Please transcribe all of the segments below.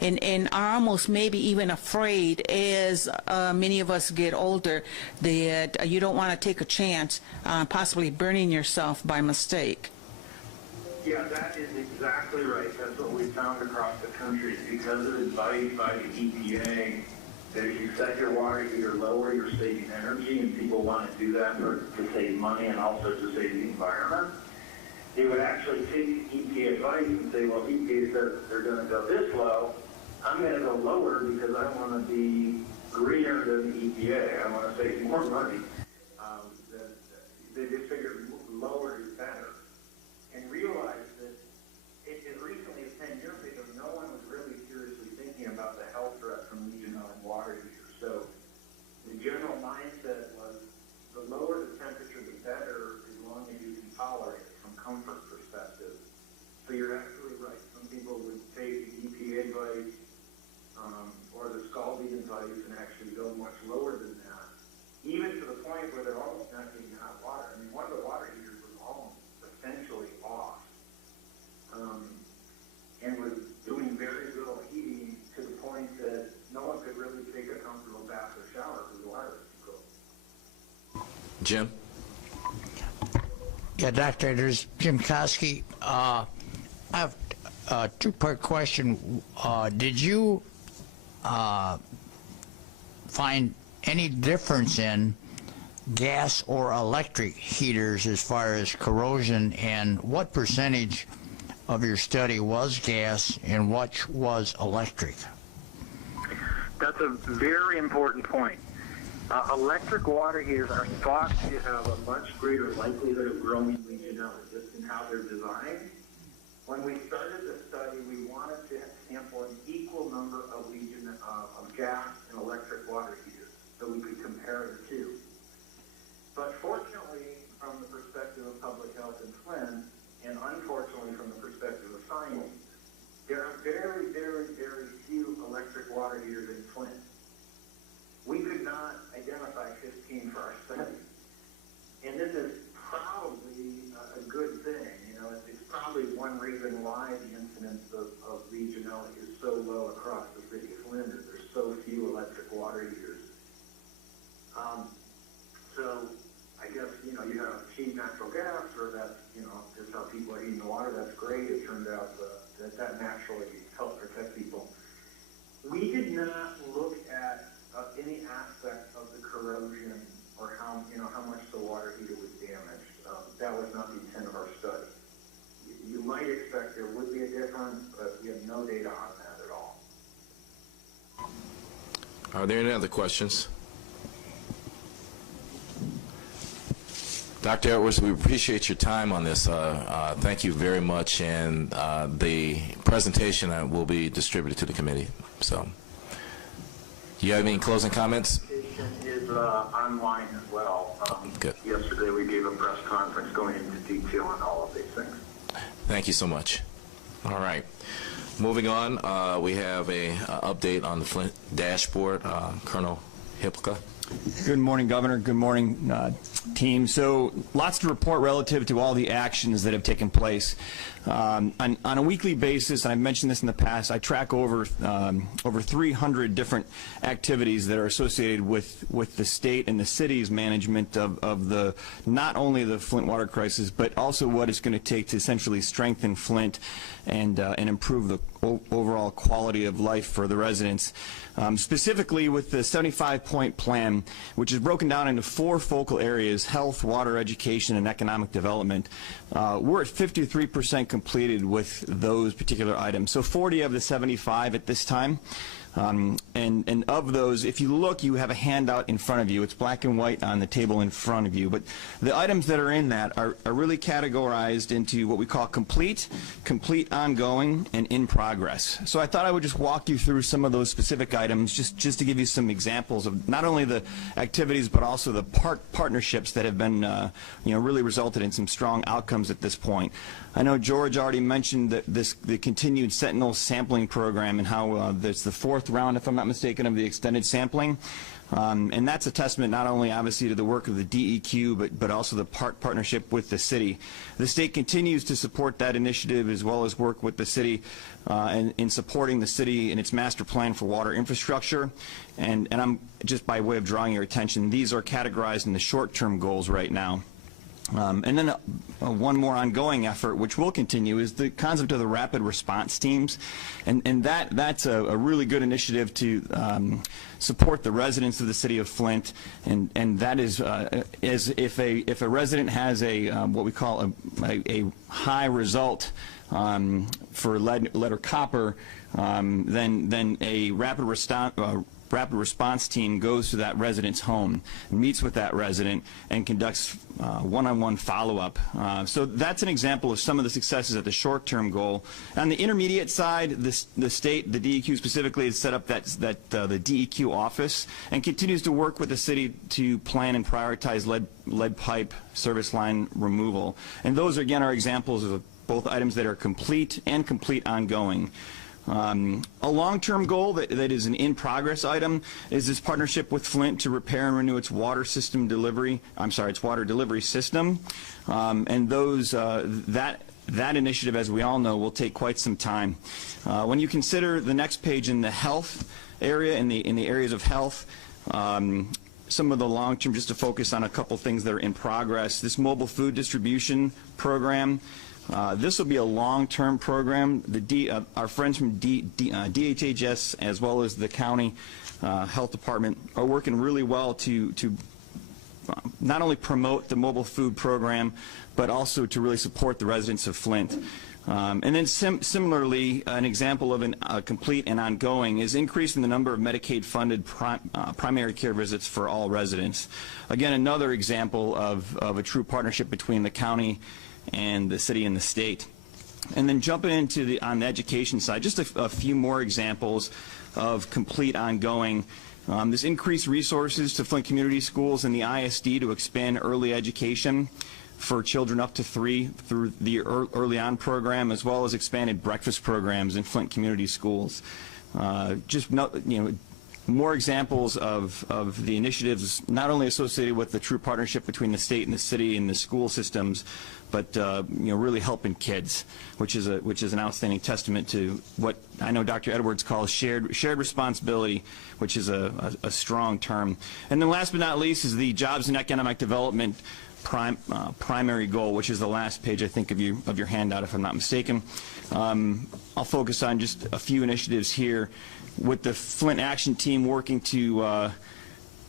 and are almost maybe even afraid as many of us get older that you don't want to take a chance on possibly burning yourself by mistake. Yeah, that is exactly right. That's what we found across the country. Because of advice by the EPA that if you set your water heater lower, you're saving energy, and people want to do that to save money and also to save the environment. They would actually take EPA advice and say, well, EPA says they're going to go this low. I'm going to go lower because I want to be greener than the EPA. I want to save more money. They just figured lower is better. And realized that as recently as 10 years ago, no one was really seriously thinking about the health threat from Legionella water heaters. So the general mindset was the lower the temperature, the better, as long as you can tolerate it from comfort perspective. So you're absolutely right. Some people would take the EPA advice or the scalding advice and actually go much lower than that, even to the point where they're almost not getting hot water. I mean, one of the water heaters was almost essentially off and was doing very little heating to the point that no one could really take a comfortable bath or shower because the water was too cold. Jim? Yeah, Doctor, there's Jim Koski. I have a two-part question. Did you find any difference in gas or electric heaters as far as corrosion, and what percentage of your study was gas and what was electric? That's a very important point. Electric water heaters are thought to have a much greater likelihood of growing Legionella just in how they're designed. When we started the study, we wanted to sample an equal number of of gas and electric water heaters so we could compare the two. But fortunately, from the perspective of public health in Flint, and unfortunately from the perspective of science, there are very, very, very few electric water heaters in Flint. We could not identify 15 for our study. And this is probably a good thing. You know, it's probably one reason why the incidence of Legionella is so low across the city of Flint, is there's so few electric water heaters. So I guess, you know, you have cheap natural gas, or that's, you know, just how people are heating the water. That's great. It turned out that naturally helped protect people. We did not look at any aspect of the corrosion or how much the water heater was damaged. That was not the intent of our study. You might expect there would be a difference, but we have no data on that at all. Are there any other questions? Dr. Edwards, we appreciate your time on this. Thank you very much, and the presentation will be distributed to the committee. So, do you have any closing comments? The presentation is online as well. Good. Yesterday we gave a press conference going into detail on all of these things. Thank you so much. All right. Moving on, we have a update on the Flint dashboard. Colonel Hipka. Good morning, Governor. Good morning, team. So lots to report relative to all the actions that have taken place. On a weekly basis, and I've mentioned this in the past, I track over 300 different activities that are associated with the state and the city's management of the not only the Flint water crisis, but also what it's going to take to essentially strengthen Flint and improve the overall quality of life for the residents. Specifically with the 75-point plan, which is broken down into 4 focal areas: health, water, education, and economic development. We're at 53% completed with those particular items. So 40 of the 75 at this time. And of those, if you look, you have a handout in front of you. It's black and white on the table in front of you. But the items that are in that are really categorized into what we call complete, ongoing, and in progress. So I thought I would just walk you through some of those specific items just to give you some examples of not only the activities but also the partnerships that have been really resulted in some strong outcomes at this point. I know George already mentioned that the continued Sentinel sampling program and how it's the 4th round, if I'm not not mistaken, of the extended sampling. And that's a testament not only obviously to the work of the DEQ, but also the partnership with the city. The state continues to support that initiative as well as work with the city in supporting the city in its master plan for water infrastructure. And I'm just by way of drawing your attention, these are categorized in the short-term goals right now. And then one more ongoing effort, which will continue, is the concept of the rapid response teams, and that's a really good initiative to support the residents of the city of Flint, and that is as if a resident has a what we call a high result for lead or copper, then a rapid response team goes to that resident's home, meets with that resident, and conducts one-on-one follow-up. So that's an example of some of the successes at the short-term goal. On the intermediate side, the state, the DEQ specifically, has set up the DEQ office and continues to work with the city to plan and prioritize lead pipe service line removal. And those, again, are examples of both items that are complete and complete ongoing. A long-term goal that is an in-progress item is this partnership with Flint to repair and renew its water delivery system. And those that initiative, as we all know, will take quite some time. When you consider the next page in the health area, in the areas of health, some of the long-term, just to focus on a couple things that are in progress, this mobile food distribution program. This will be a long-term program. Our friends from DHHS as well as the county health department are working really well to not only promote the mobile food program, but also to really support the residents of Flint. And then similarly, an example of a complete and ongoing is increasing the number of Medicaid-funded primary care visits for all residents. Again, another example of a true partnership between the county and the city and the state. And then jumping into on the education side, just a few more examples of complete ongoing. This increased resources to Flint Community Schools and the ISD to expand early education for children up to 3 through the early on program, as well as expanded breakfast programs in Flint Community Schools. More examples of the initiatives not only associated with the true partnership between the state and the city and the school systems, but really helping kids, which is an outstanding testament to what I know Dr. Edwards calls shared responsibility, which is a strong term. And then last but not least is the jobs and economic development primary goal, which is the last page, I think, of your handout, if I'm not mistaken. I'll focus on just a few initiatives here with the Flint Action Team working to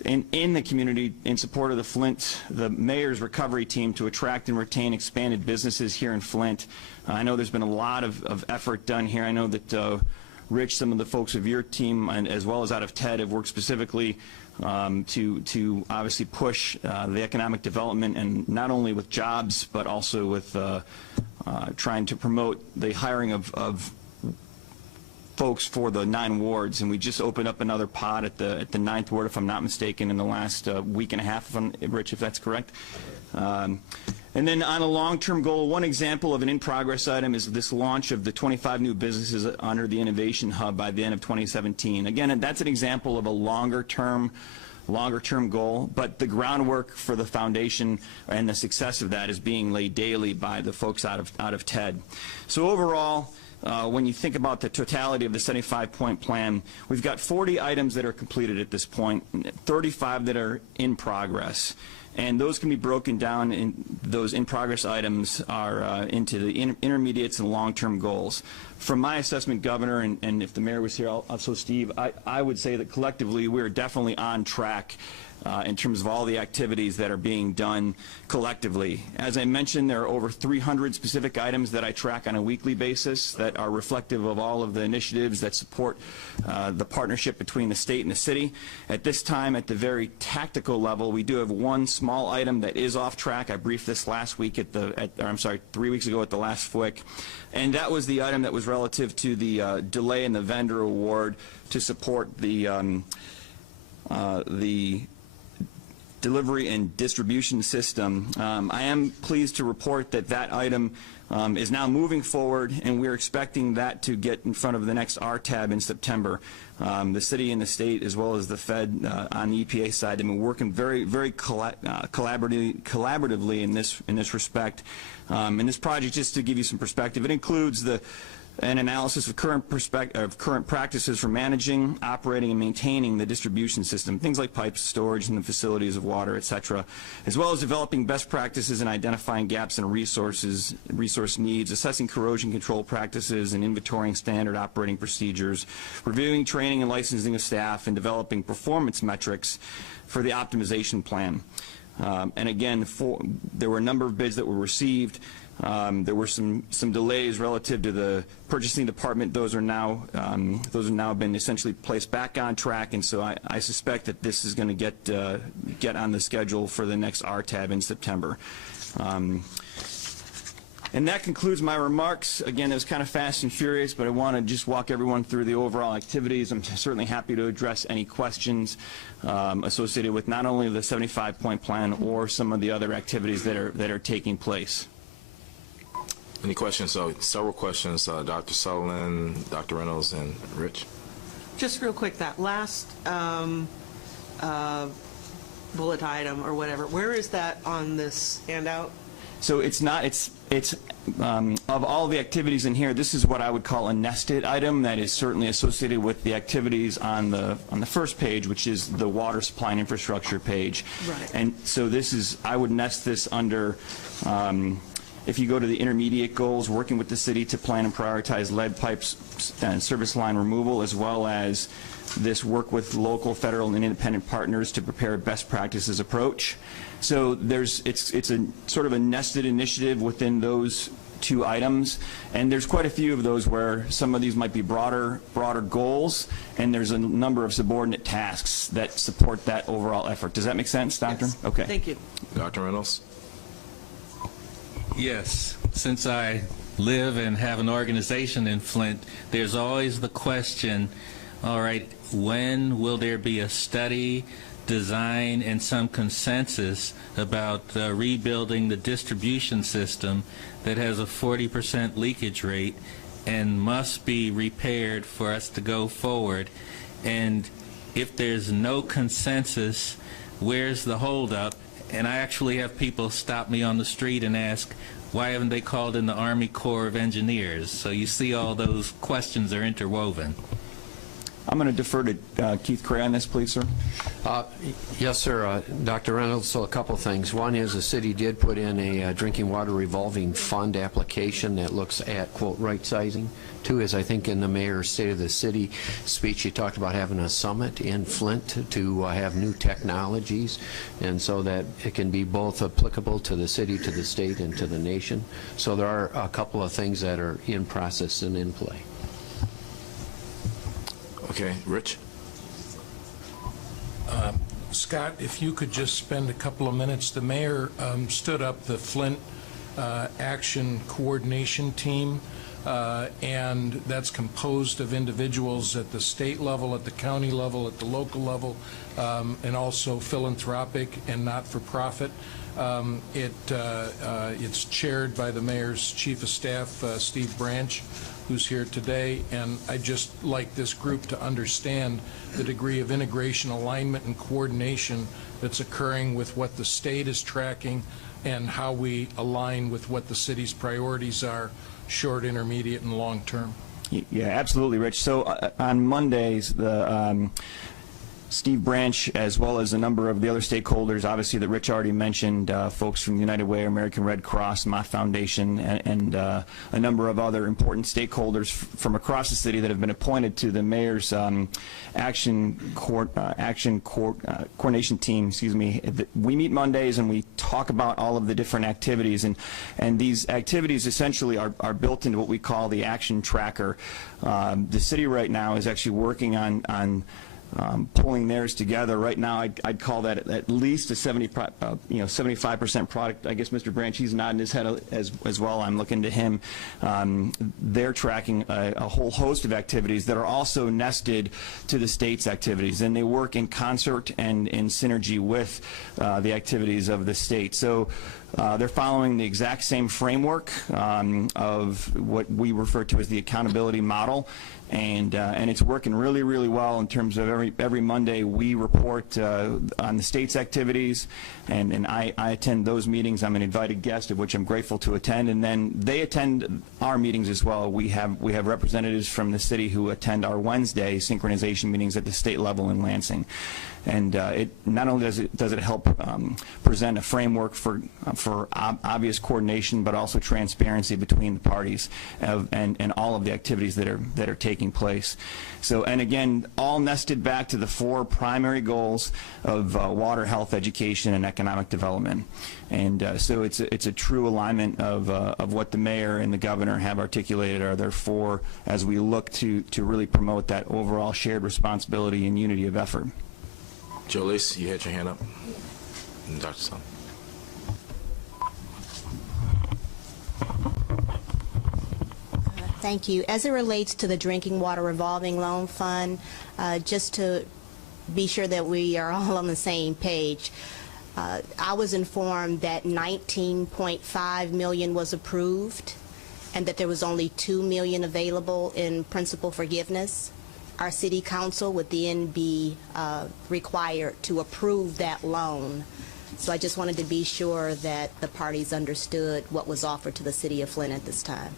in the community in support of the mayor's recovery team to attract and retain expanded businesses here in Flint. I know there's been a lot of effort done here. I know that Rich, some of the folks of your team, and as well as out of TED, have worked specifically to obviously push the economic development, and not only with jobs, but also with trying to promote the hiring of folks for the 9 wards, and we just opened up another pod at the 9th ward, if I'm not mistaken, in the last week and a half, Rich, if that's correct. And then on a long-term goal, one example of an in-progress item is this launch of the 25 new businesses under the Innovation Hub by the end of 2017. Again, that's an example of a longer-term goal, but the groundwork for the foundation and the success of that is being laid daily by the folks out of TED. So overall, when you think about the totality of the 75-point plan, we've got 40 items that are completed at this point, 35 that are in progress. And those can be broken down, in those in-progress items are into the intermediates and long-term goals. From my assessment, Governor, and if the mayor was here, also Steve, I would say that collectively we're definitely on track in terms of all the activities that are being done collectively. As I mentioned, there are over 300 specific items that I track on a weekly basis that are reflective of all of the initiatives that support the partnership between the state and the city. At this time, at the very tactical level, we do have one small item that is off track. I briefed this last week I'm sorry, 3 weeks ago at the last FWICC, and that was the item that was relative to the delay in the vendor award to support the delivery and distribution system. I am pleased to report that that item is now moving forward, and we're expecting that to get in front of the next RTAB in September. The city and the state, as well as the Fed on the EPA side, have been working very collaboratively in this respect. And this project, just to give you some perspective, it includes an analysis of current practices for managing, operating, and maintaining the distribution system, things like pipes, storage, and the facilities of water, etc., as well as developing best practices and identifying gaps in resource needs, assessing corrosion control practices, and inventorying standard operating procedures, reviewing training and licensing of staff, and developing performance metrics for the optimization plan. And again, there were a number of bids that were received. There were some delays relative to the purchasing department. Those are now been essentially placed back on track, and so I suspect that this is going to get on the schedule for the next RTAB in September. And that concludes my remarks. Again, it was kind of fast and furious, but I want to just walk everyone through the overall activities. I'm certainly happy to address any questions associated with not only the 75-point plan or some of the other activities that are taking place. Any questions? So several questions, Dr. Sutherland, Dr. Reynolds, and Rich. Just real quick, that last bullet item or whatever, where is that on this handout? So it's of all the activities in here, this is what I would call a nested item that is certainly associated with the activities on the first page, which is the water supply and infrastructure page. Right. And so I would nest this under, if you go to the intermediate goals, working with the city to plan and prioritize lead pipes and service line removal, as well as this work with local, federal, and independent partners to prepare a best practices approach. So it's a sort of a nested initiative within those two items, and there's quite a few of those where some of these might be broader goals, and there's a number of subordinate tasks that support that overall effort. Does that make sense, Doctor? Yes. Okay. Thank you. Dr. Reynolds? Yes. Since I live and have an organization in Flint, there's always the question, all right, when will there be a study, design, and some consensus about rebuilding the distribution system that has a 40% leakage rate and must be repaired for us to go forward? And if there's no consensus, where's the holdup? And I actually have people stop me on the street and ask, why haven't they called in the Army Corps of Engineers? So you see all those questions are interwoven. I'm going to defer to Keith Cray on this, please, sir. Yes, sir. Dr. Reynolds, so a couple things. One is the city did put in a drinking water revolving fund application that looks at, quote, right sizing. Two is, I think, in the mayor's State of the City speech, he talked about having a summit in Flint to have new technologies, and so that it can be both applicable to the city, to the state, and to the nation. So there are a couple of things that are in process and in play. Okay, Rich? Scott, if you could just spend a couple of minutes. The mayor stood up the Flint Action Coordination Team, and that's composed of individuals at the state level, at the county level, at the local level, and also philanthropic and not-for-profit. It's chaired by the mayor's chief of staff, Steve Branch, who's here today, and I'd just like this group to understand the degree of integration, alignment, and coordination that's occurring with what the state is tracking and how we align with what the city's priorities are, short, intermediate, and long term. Yeah, absolutely, Rich. So on Mondays, the Steve Branch, as well as a number of the other stakeholders, obviously that Rich already mentioned, folks from United Way, American Red Cross, Mott Foundation, and a number of other important stakeholders from across the city that have been appointed to the mayor's coordination team. Excuse me. We meet Mondays and we talk about all of the different activities, and these activities essentially are built into what we call the action tracker. The city right now is actually working on pulling theirs together. Right now, I'd call that at least a 75% product. I guess Mr. Branch, he's nodding his head as well. I'm looking to him. They're tracking a whole host of activities that are also nested to the state's activities, and they work in concert and in synergy with the activities of the state. So they're following the exact same framework of what we refer to as the accountability model, and it's working really, really well in terms of every Monday we report on the state's activities, and I attend those meetings. I'm an invited guest, of which I'm grateful to attend, and then they attend our meetings as well. We have representatives from the city who attend our Wednesday synchronization meetings at the state level in Lansing. And it not only does it help present a framework for obvious coordination, but also transparency between the parties and all of the activities that are taking place. So, and again, all nested back to the 4 primary goals of water, health, education, and economic development. And so it's a true alignment of what the mayor and the governor have articulated are their 4 as we look to really promote that overall shared responsibility and unity of effort. Jolise, you had your hand up. And Dr. Sun. Thank you. As it relates to the Drinking Water Revolving Loan Fund, just to be sure that we are all on the same page, I was informed that $19.5 million was approved and that there was only $2 million available in principal forgiveness. Our city council would then be required to approve that loan. So I just wanted to be sure that the parties understood what was offered to the city of Flint at this time.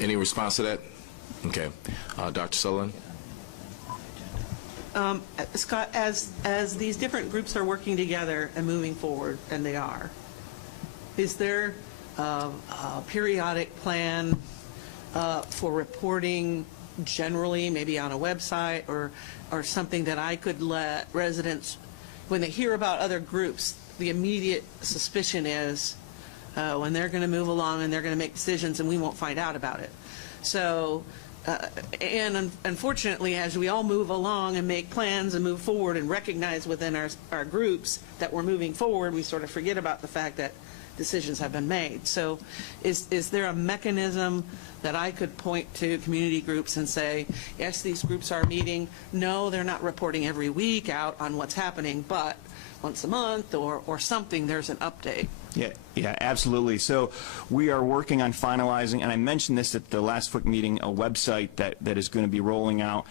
Any response to that? Okay. Dr. Sullivan? Scott, as these different groups are working together and moving forward, and they are, is there a periodic plan for reporting generally, maybe on a website or something that I could let residents, when they hear about other groups, the immediate suspicion is when they're going to move along and they're going to make decisions and we won't find out about it. So, and unfortunately, as we all move along and make plans and move forward and recognize within our groups that we're moving forward, we sort of forget about the fact that decisions have been made. So is there a mechanism that I could point to community groups and say, yes, these groups are meeting. No, they're not reporting every week out on what's happening, but once a month or something, there's an update. Yeah, absolutely. So we are working on finalizing, and I mentioned this at the last FWICC meeting, a website that is going to be rolling out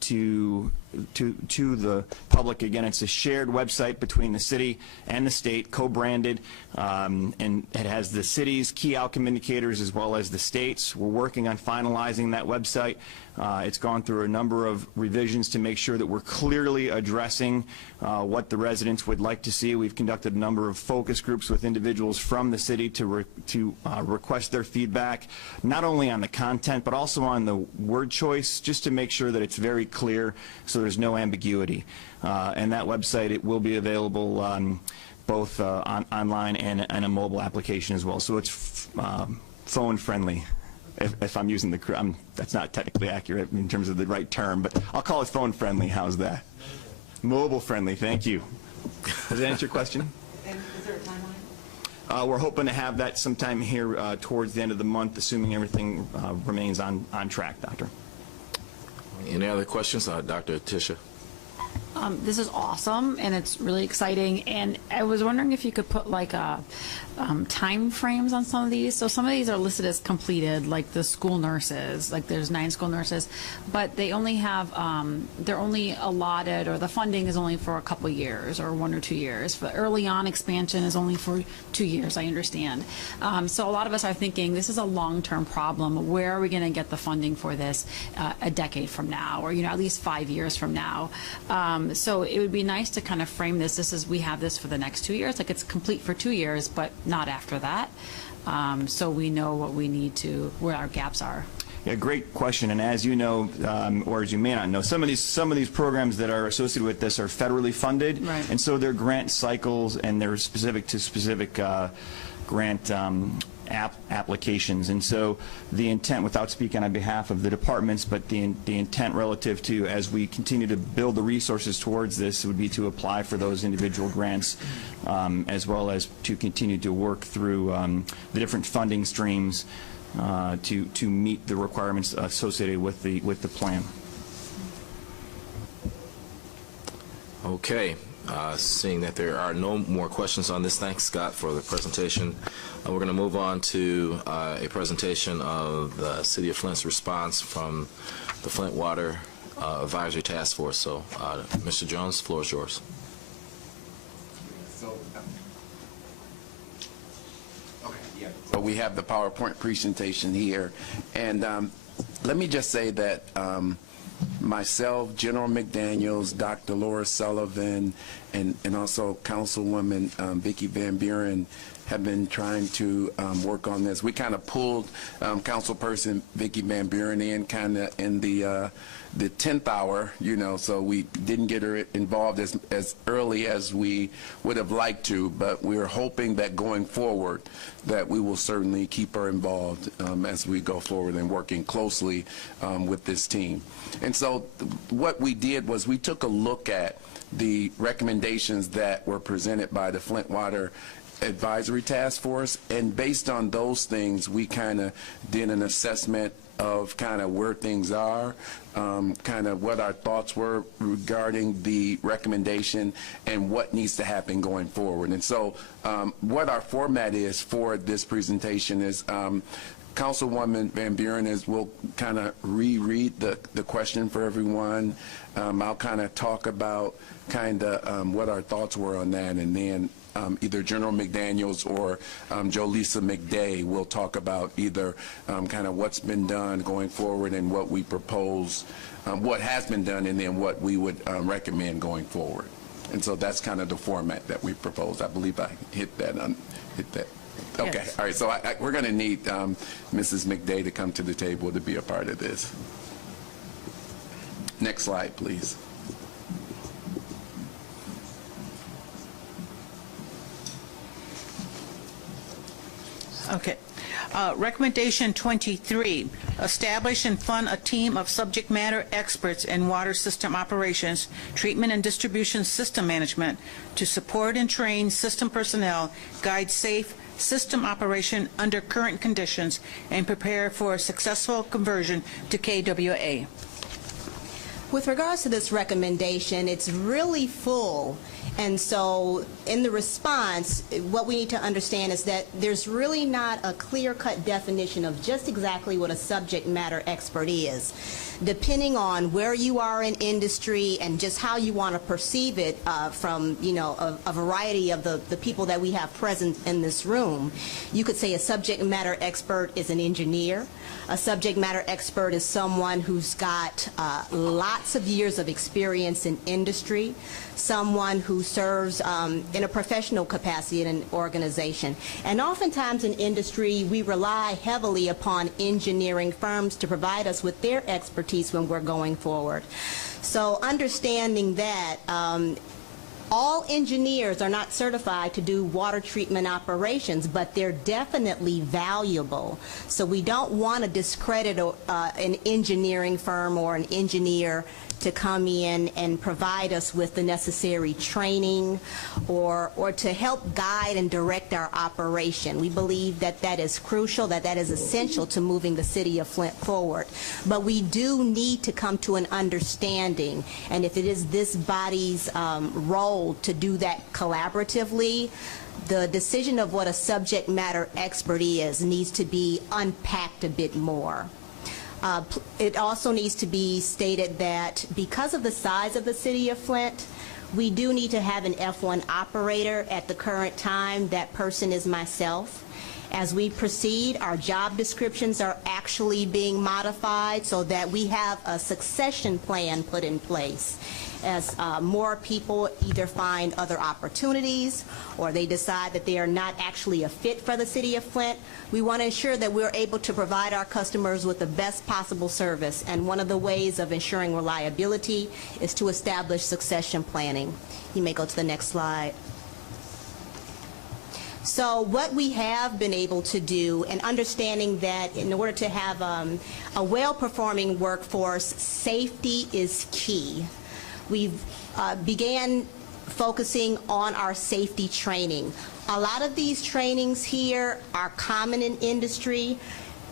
to the public. Again, it's a shared website between the city and the state, co-branded, and it has the city's key outcome indicators as well as the state's. We're working on finalizing that website. It's gone through a number of revisions to make sure that we're clearly addressing what the residents would like to see. We've conducted a number of focus groups with individuals from the city to request their feedback, not only on the content but also on the word choice, just to make sure that it's very clear so there's no ambiguity. And that website, it will be available both online and a mobile application as well. So it's phone friendly. If I'm using that's not technically accurate in terms of the right term, but I'll call it phone friendly. How's that? Mobile friendly. Thank you. Does that answer your question? And is there a timeline? We're hoping to have that sometime here towards the end of the month, assuming everything remains on track, Doctor. Any other questions? Dr. Tisha? This is awesome, and it's really exciting, and I was wondering if you could put like time frames on some of these. So some of these are listed as completed, like the school nurses, like there's 9 school nurses, but they only have, they're only allotted, or the funding is only for a couple years or 1 or 2 years. For early on expansion is only for 2 years, I understand. So a lot of us are thinking this is a long-term problem. Where are we going to get the funding for this a decade from now, or at least 5 years from now? So it would be nice to kind of frame this. This is, we have this for the next 2 years, like it's complete for 2 years, but not after that. So we know what we need to, where our gaps are. Yeah, great question. And as you know, or as you may not know, some of these programs that are associated with this are federally funded, right. And so their grant cycles and they're specific to specific grant applications. And so the intent, without speaking on behalf of the departments, but the intent relative to, as we continue to build the resources towards this, would be to apply for those individual grants, as well as to continue to work through the different funding streams to meet the requirements associated with the plan. Okay. Seeing that there are no more questions on this, thanks, Scott, for the presentation. We're going to move on to a presentation of the City of Flint's response from the Flint Water Advisory Task Force. So, Mr. Jones, the floor is yours. So we have the PowerPoint presentation here, and let me just say that myself, General McDaniels, Dr. Laura Sullivan, and also Councilwoman Vicki Van Buren have been trying to work on this. We kind of pulled Councilperson Vicki Van Buren in kind of in the 10th hour, you know, so we didn't get her involved as early as we would have liked to, but we're hoping that going forward that we will certainly keep her involved as we go forward and working closely with this team. And so what we did was we took a look at the recommendations that were presented by the Flint Water Advisory Task Force, and based on those things, we kind of did an assessment of kind of where things are, kind of what our thoughts were regarding the recommendation and what needs to happen going forward. And so what our format is for this presentation is Councilwoman Van Buren will kind of reread the question for everyone. I'll kind of talk about kind of what our thoughts were on that, and then either General McDaniels or Jolisa McDay will talk about either kind of what's been done going forward and what we propose, what has been done, and then what we would recommend going forward. And so that's kind of the format that we propose. I believe I hit that. Okay, yes. All right, so we're going to need Mrs. McDay to come to the table to be a part of this. Next slide, please. Okay. Recommendation 23, establish and fund a team of subject matter experts in water system operations, treatment and distribution system management to support and train system personnel, guide safe system operation under current conditions, and prepare for a successful conversion to KWA. With regards to this recommendation, it's really full. And so in the response, what we need to understand is that there's really not a clear-cut definition of just exactly what a subject matter expert is. Depending on where you are in industry and just how you want to perceive it from, you know, a variety of the people that we have present in this room, you could say a subject matter expert is an engineer. A subject matter expert is someone who's got lots of years of experience in industry, someone who serves in a professional capacity in an organization. And oftentimes in industry, we rely heavily upon engineering firms to provide us with their expertise when we're going forward. So understanding that all engineers are not certified to do water treatment operations, but they're definitely valuable. So we don't want to discredit an engineering firm or an engineer to come in and provide us with the necessary training or to help guide and direct our operation. We believe that that is crucial, that is essential to moving the city of Flint forward. But we do need to come to an understanding, and if it is this body's role to do that collaboratively, the decision of what a subject matter expert is needs to be unpacked a bit more. It also needs to be stated that because of the size of the city of Flint, we do need to have an F1 operator at the current time. That person is myself. As we proceed, our job descriptions are actually being modified so that we have a succession plan put in place. As more people either find other opportunities or they decide that they are not actually a fit for the city of Flint, we want to ensure that we're able to provide our customers with the best possible service. And one of the ways of ensuring reliability is to establish succession planning. You may go to the next slide. So what we have been able to do, and understanding that in order to have a well-performing workforce, safety is key. We've began focusing on our safety training. A lot of these trainings here are common in industry.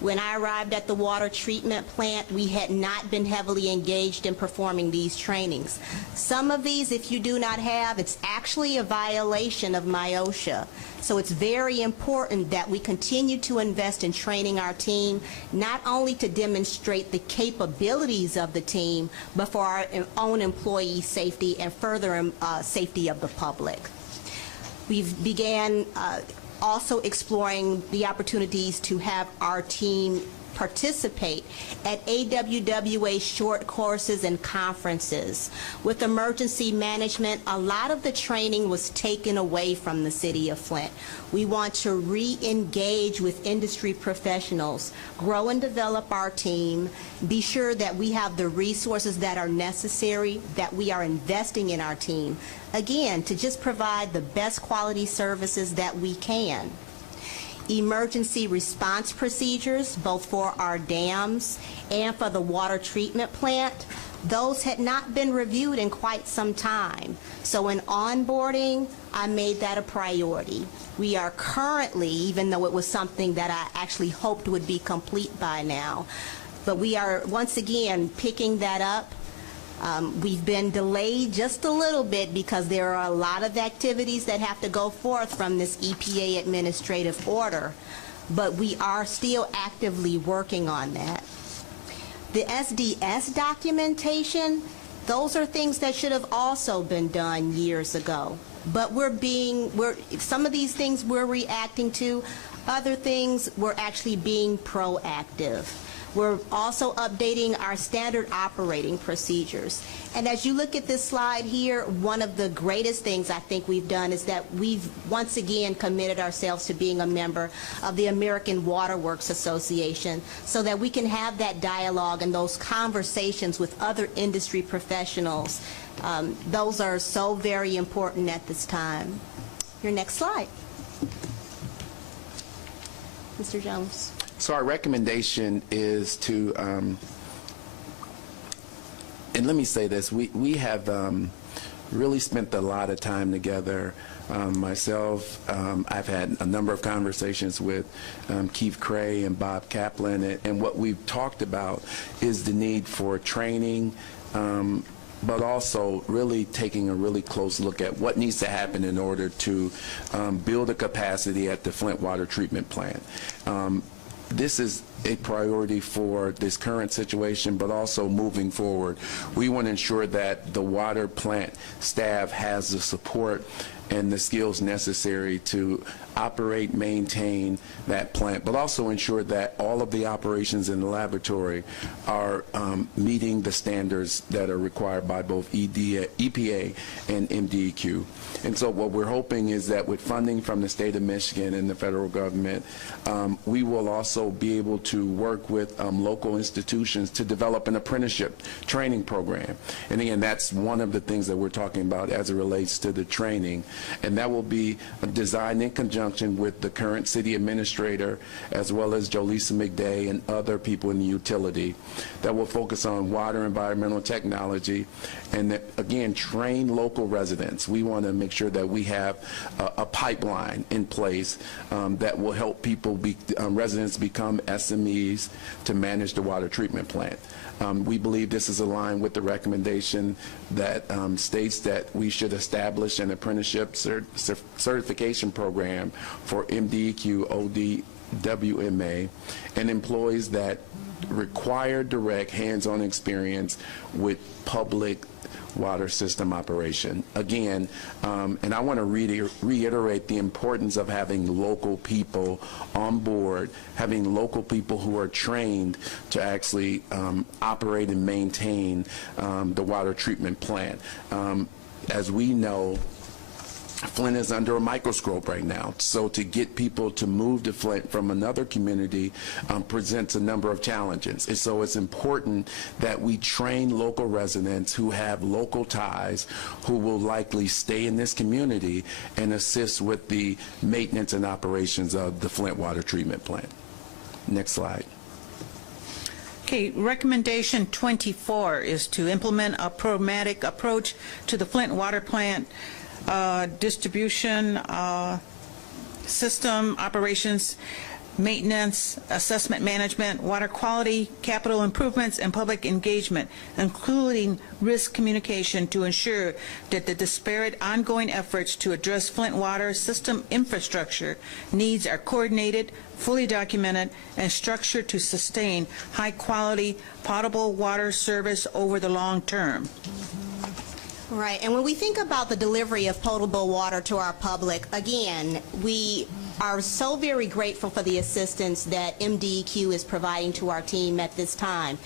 When I arrived at the water treatment plant, we had not been heavily engaged in performing these trainings. Some of these, if you do not have, it's actually a violation of MIOSHA. So it's very important that we continue to invest in training our team, not only to demonstrate the capabilities of the team, but for our own employee safety and further safety of the public. We've began also exploring the opportunities to have our team participate at AWWA short courses and conferences. With emergency management, a lot of the training was taken away from the City of Flint. We want to re-engage with industry professionals, grow and develop our team, be sure that we have the resources that are necessary, that we are investing in our team, again, to just provide the best quality services that we can. Emergency response procedures, both for our dams and for the water treatment plant, those had not been reviewed in quite some time. So in onboarding, I made that a priority. We are currently, even though it was something that I actually hoped would be complete by now, but we are once again picking that up. We've been delayed just a little bit because there are a lot of activities that have to go forth from this EPA administrative order, but we are still actively working on that. The SDS documentation, those are things that should have also been done years ago, but some of these things we're reacting to, other things we're actually being proactive. We're also updating our standard operating procedures. And as you look at this slide here, one of the greatest things I think we've done is that we've once again committed ourselves to being a member of the American Water Works Association so that we can have that dialogue and those conversations with other industry professionals. Those are so very important at this time. Your next slide. Mr. Jones. So our recommendation is to, and let me say this, we have really spent a lot of time together. Myself, I've had a number of conversations with Keith Cray and Bob Kaplan, and what we've talked about is the need for training, but also really taking a really close look at what needs to happen in order to build a capacity at the Flint Water Treatment Plant. This is a priority for this current situation, but also moving forward. We want to ensure that the water plant staff has the support and the skills necessary to operate, maintain that plant, but also ensure that all of the operations in the laboratory are meeting the standards that are required by both EPA and MDEQ. And so what we're hoping is that with funding from the state of Michigan and the federal government, we will also be able to work with local institutions to develop an apprenticeship training program. And again, that's one of the things that we're talking about as it relates to the training. And that will be designed in conjunction with the current city administrator, as well as Jolisa McDay and other people in the utility, that will focus on water environmental technology and that, again, train local residents. We want to make sure that we have a pipeline in place that will help people, residents become SMEs to manage the water treatment plant. We believe this is aligned with the recommendation that states that we should establish an apprenticeship certification program for MDEQ, ODWMA, and employees that require direct hands-on experience with public water system operation. Again, and I want to reiterate the importance of having local people on board, having local people who are trained to actually operate and maintain the water treatment plant. As we know, Flint is under a microscope right now, so to get people to move to Flint from another community presents a number of challenges. And so it's important that we train local residents who have local ties, who will likely stay in this community and assist with the maintenance and operations of the Flint water treatment plant. Next slide. Okay, recommendation 24 is to implement a programmatic approach to the Flint water plant distribution system operations, maintenance, assessment management, water quality, capital improvements, and public engagement, including risk communication to ensure that the disparate ongoing efforts to address Flint water system infrastructure needs are coordinated, fully documented, and structured to sustain high-quality potable water service over the long term. Right, and when we think about the delivery of potable water to our public, again, we are so very grateful for the assistance that MDEQ is providing to our team at this time.